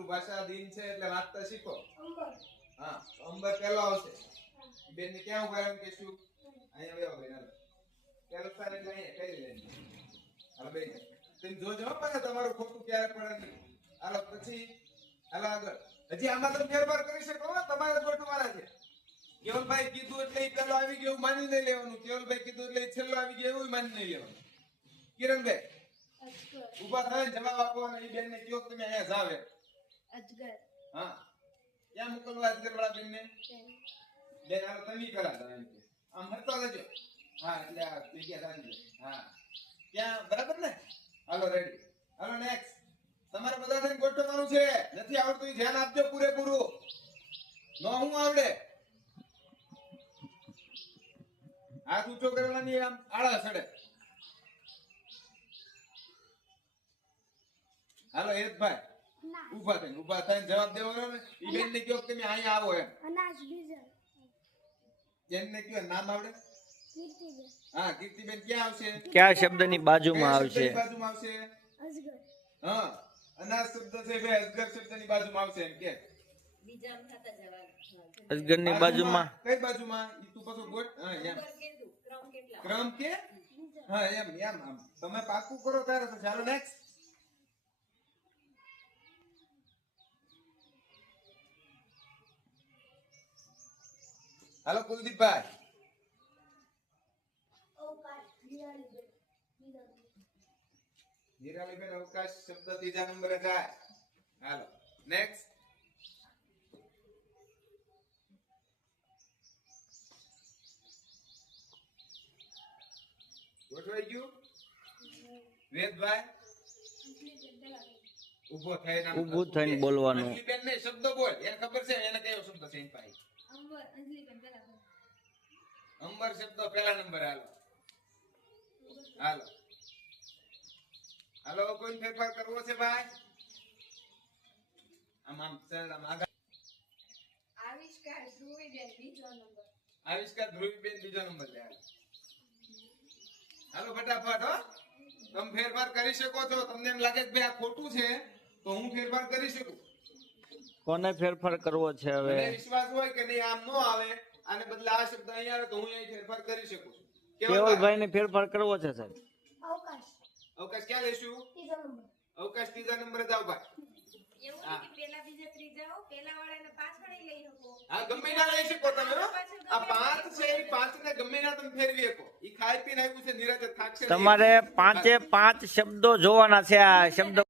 માતૃભાષા દિન છે એટલે વાંચતા શીખો. હા, અંબર પેલો આવશે. બેન ને ક્યાં ઉભા રહેવાનું કહેશું? અહીંયા બેહો બેન. હાલો. પેલો સ્થાન એટલે અહીંયા કરી લેજો. હાલો બેન. તમે જોજો હો પાછા તમારું ખોટું ક્યારે પડે નહીં. હાલો પછી હાલો આગળ. હજી આમાં તમે ફેરફાર કરી શકો હો, તમારે જ ગોઠવવાના છે. કેવલભાઈ કીધું એટલે ઈ પેલો આવી ગયો એવું માની નહીં લેવાનું. કેવલભાઈ કીધું એટલે ઈ છેલ્લો આવી ગયો એવું માની નહીં લેવાનું. કિરણભાઈ ઉભા થઈને જવાબ આપો અને ઈ બેનને કયો તમે અહીંયા જાવ એમ. અજગર. હા, ક્યાં મોકલવા અજગર વાળા બેનને? બેન હાલો તમે કરા દો એમ કે. આમ હરતો લેજો. હા એટલે આ જગ્યા સાચી છે. હા ક્યાં બરાબર ને? હાલો રેડી. હાલો નેક્સ્ટ. તમારે બધા થઈને ગોઠવવાનું છે. નથી આવડતું ઈ ધ્યાન આપજો પૂરેપૂરું. નો હું આવડે હાથ ઊંચો કરવાની આમ આળા સડે. હાલો હેતભાઈ ઉભા થઈને જવાબ દેવાનો ને. ઈ બેન ને કયો કે તમે અહીંયા આવો એમ. અનાજ બીજર. બેન ને કયો નામ આવડે? કીર્તિબેન. હા કીર્તિબેન ક્યાં આવશે? કયા શબ્દની બાજુમાં કયા આવશે? શબ્દની બાજુમાં આવશે? અજગર. હા અનાજ શબ્દ છે બે અજગર શબ્દની બાજુમાં આવશે એમ કે. બીજામ થતા જવાનું. અજગરની બાજુમાં કઈ બાજુમાં? ઈ તું પાછું ગોઠ. હા એમ ક્રમ કે. હા એમ આમ તમે પાકું કરો ત્યારે તો ચાલો નેક્સ્ટ. હાલો કુલદીપભાઈ. નિરાલીબેન અવકાશ શબ્દ ત્રીજા નંબરે જાય. હાલો નેક્સ્ટ. ગોઠવાઈ ગયું? વેદભાઈ ઊભો થઈને ઊભું થઈને બોલવાનું. અંજલીબેન ને શબ્દ બોલ. એને ખબર છે એને કયો શબ્દ છે એની પાસે? અંબર શબ્દ પહેલા નંબર. હાલો હાલો કોઈ ફેરફાર કરવો છે ભાઈ? આમ ચાલ આમ આગળ. આવિષ્કાર ધ્રુવીબેન બીજો નંબર. આવિષ્કાર ધ્રુવીબેન બીજો નંબર લે. હાલો ફટાફટ હો. તમે ફેરફાર કરી શકો છો. તમને એમ લાગે કે ભાઈ આ ખોટું છે તો હું ફેરફાર કરી શકું. કોને ફેરફાર કરવો છે હવે? મને વિશ્વાસ હોય કે નહીં આમ નો આવે આને બદલે આ શબ્દ અહીંયા આવે તો હું અહીં ફેરફાર કરી શકું છું. કેવલભાઈ ને ફેરફાર કરવો છે સાહેબ. અવકાશ. અવકાશ ક્યાં લેશું? ત્રીજો નંબર. અવકાશ ત્રીજા નંબરે જાવ ભાઈ. એવું હા. નથી પેલા બીજા ત્રીજા હો. પેલા વાળાને પાછળ લઈ શકો. હા ગમે ના લઈ શકો તમે હો. આ પાંચ છે એ પાંચ ને ગમે ના તમે ફેરવી શકો. ઈ ખાઈ પીને આવ્યું છે નિરાતે થાકશે નહીં. તમારે 5 એ 5 શબ્દો જોવાના છે. આ શબ્દો